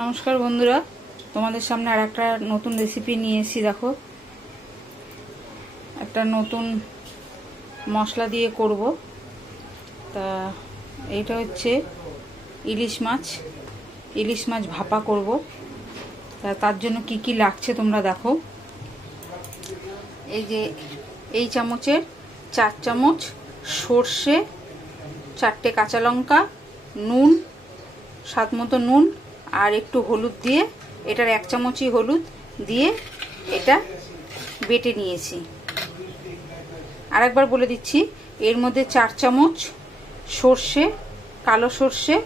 নমস্কার বন্ধুরা, তোমাদের সামনে আর একটা নতুন রেসিপি নিয়ে এসেছি। দেখো, একটা নতুন মশলা দিয়ে করব। তা এইটা হচ্ছে ইলিশ মাছ ভাপা করব। তা তার জন্য কি কি লাগছে তোমরা দেখো। এই যে এই চামচের 4 চামচ সর্ষে, 4টে কাঁচা লঙ্কা, নুন, স্বাদ মতো নুন, আর একটু হলুদ দিয়ে, এটার 1 চামচই হলুদ দিয়ে এটা বেটে নিয়েছি। আরেকবার বলে দিচ্ছি, এর মধ্যে 4 চামচ সর্ষে, কালো সর্ষে,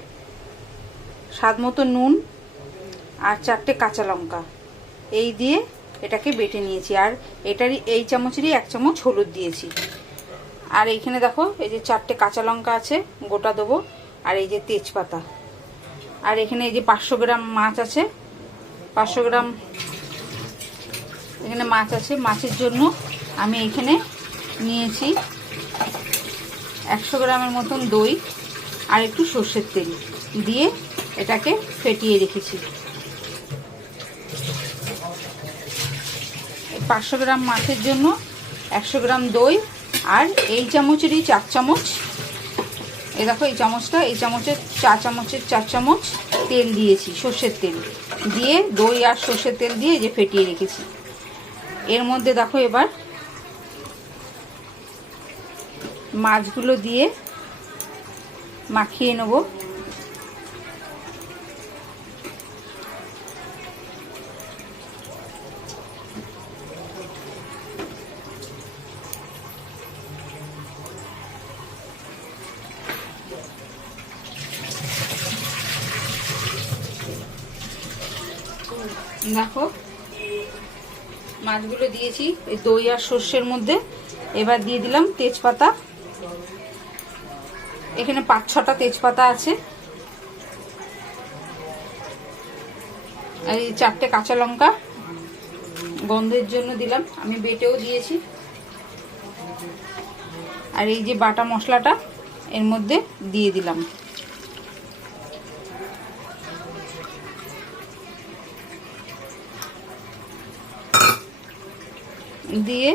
স্বাদ মতো নুন আর 4টে কাঁচা লঙ্কা, এই দিয়ে এটাকে বেটে নিয়েছি। আর এটারই এই চামচেরই 1 চামচ হলুদ দিয়েছি। আর এইখানে দেখো, এই যে 4টে কাঁচা লঙ্কা আছে, গোটা দেবো। আর এই যে তেজপাতা। আর এখানে এই যে 500 গ্রাম মাছ আছে, 500 গ্রাম এখানে মাছ আছে। মাছের জন্য আমি এখানে নিয়েছি 100 গ্রামের মতন দই আর একটু সর্ষের তেল দিয়ে এটাকে ফেটিয়ে রেখেছি। 500 গ্রাম মাছের জন্য 100 গ্রাম দই আর এই চামচেরই 4 চামচ, এই দেখো এই চামচটা, এই চামচের 4 চামচ তেল দিয়েছি, সর্ষের তেল দিয়ে, দই আর সর্ষের তেল দিয়ে এই যে ফেটিয়ে রেখেছি। এর মধ্যে দেখো এবার মাছগুলো দিয়ে মাখিয়ে নেব। দেখো মাছগুলো দিয়েছি এই দই আর সর্ষের মধ্যে। এবার দিয়ে দিলাম তেজপাতা। এখানে 5-6টা তেজপাতা আছে। আর এই 4টে কাঁচা লঙ্কা গন্ধের জন্য দিলাম, আমি বেটেও দিয়েছি। আর এই যে বাটা মশলাটা এর মধ্যে দিয়ে দিলাম। দিয়ে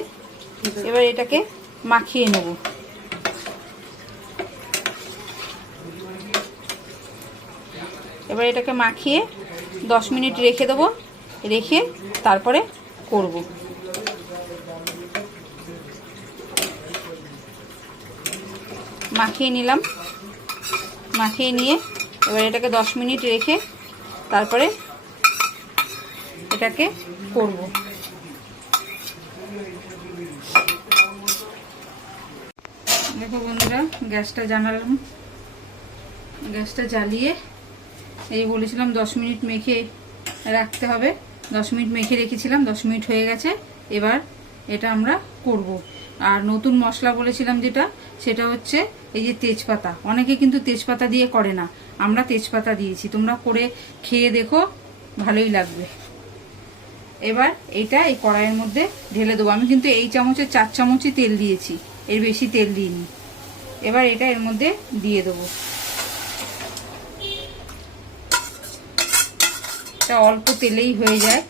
এবার এটাকে মাখিয়ে নেব। এবার এটাকে মাখিয়ে 10 মিনিট রেখে দেবো। রেখে তারপরে করব। মাখিয়ে নিলাম। মাখিয়ে নিয়ে এবার এটাকে 10 মিনিট রেখে তারপরে এটাকে করব। দেখো বন্ধুরা, গ্যাসটা জ্বালালাম। গ্যাসটা জ্বালিয়ে এই বলেছিলাম 10 মিনিট মেখে রাখতে হবে। 10 মিনিট মেখে রেখেছিলাম, 10 মিনিট হয়ে গেছে। এবার এটা আমরা করব। আর নতুন মশলা বলেছিলাম যেটা, সেটা হচ্ছে এই যে তেজপাতা। অনেকে কিন্তু তেজপাতা দিয়ে করে না, আমরা তেজপাতা দিয়েছি। তোমরা করে খেয়ে দেখো, ভালোই লাগবে। এবার এইটা এই কড়াইয়ের মধ্যে ঢেলে দেবো। আমি কিন্তু এই চামচের 4 চামচই তেল দিয়েছি, এর বেশি তেল দিইনি। এবার এটা এর মধ্যে দিয়ে দেবো। এটা অল্প তেলেই হয়ে যায়,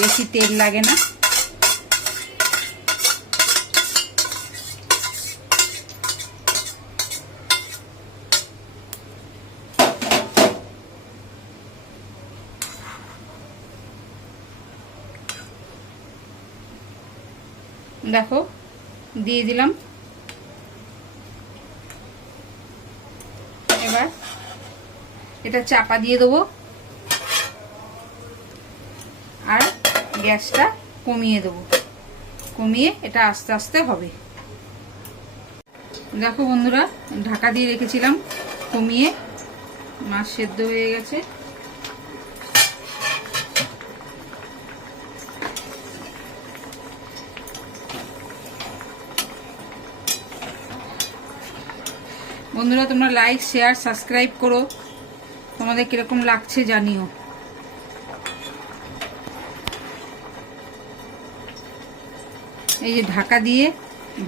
বেশি তেল লাগে না। দেখো দিয়ে দিলাম। এবার এটা চাপা দিয়ে দেবো আর গ্যাসটা কমিয়ে দেবো। কমিয়ে এটা আস্তে আস্তে হবে। দেখো বন্ধুরা, ঢাকা দিয়ে রেখেছিলাম, কমিয়ে মাছ সেদ্ধ হয়ে গেছে। বন্ধুরা, তোমরা লাইক, শেয়ার, সাবস্ক্রাইব করো। তোমাদের কিরকম লাগছে জানিও। এই যে ঢাকা দিয়ে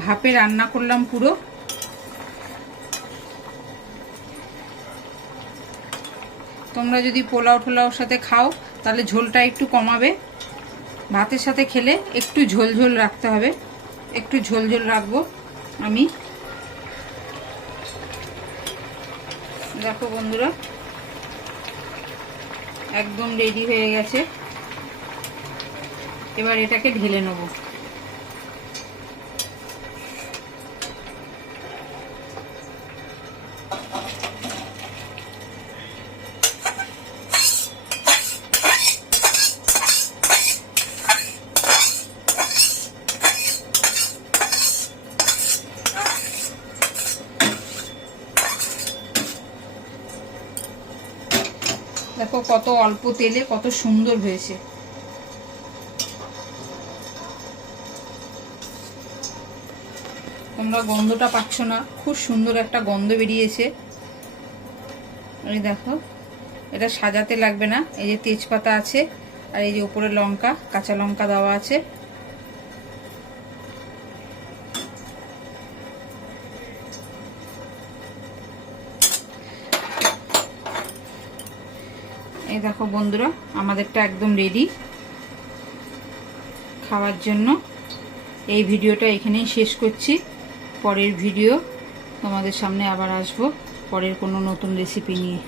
ভাপে রান্না করলাম পুরো। তোমরা যদি পোলাও টোলাওর সাথে খাও তাহলে ঝোলটা একটু কমাবে, ভাতের সাথে খেলে একটু ঝোল ঝোল রাখতে হবে, একটু ঝোল ঝোল রাখবো আমি। দেখো বন্ধুরা একদম রেডি হয়ে গেছে, এবার এটাকে ঢেলে নেব। দেখো কত অল্প তেলে কত সুন্দর হয়েছে। তোমরা গন্ধটা পাচ্ছ না, খুব সুন্দর একটা গন্ধ বেরিয়েছে। এই দেখো, এটা সাজাতে লাগবে না, এই যে তেজপাতা আছে আর এই যে উপরে লঙ্কা, কাঁচা লঙ্কা দেওয়া আছে। এই দেখো বন্ধুরা আমাদেরটা একদম রেডি খাওয়ার জন্য। এই ভিডিওটা এখানেই শেষ করছি, পরের ভিডিও তোমাদের সামনে আবার আসবো পরের কোনো নতুন রেসিপি নিয়ে।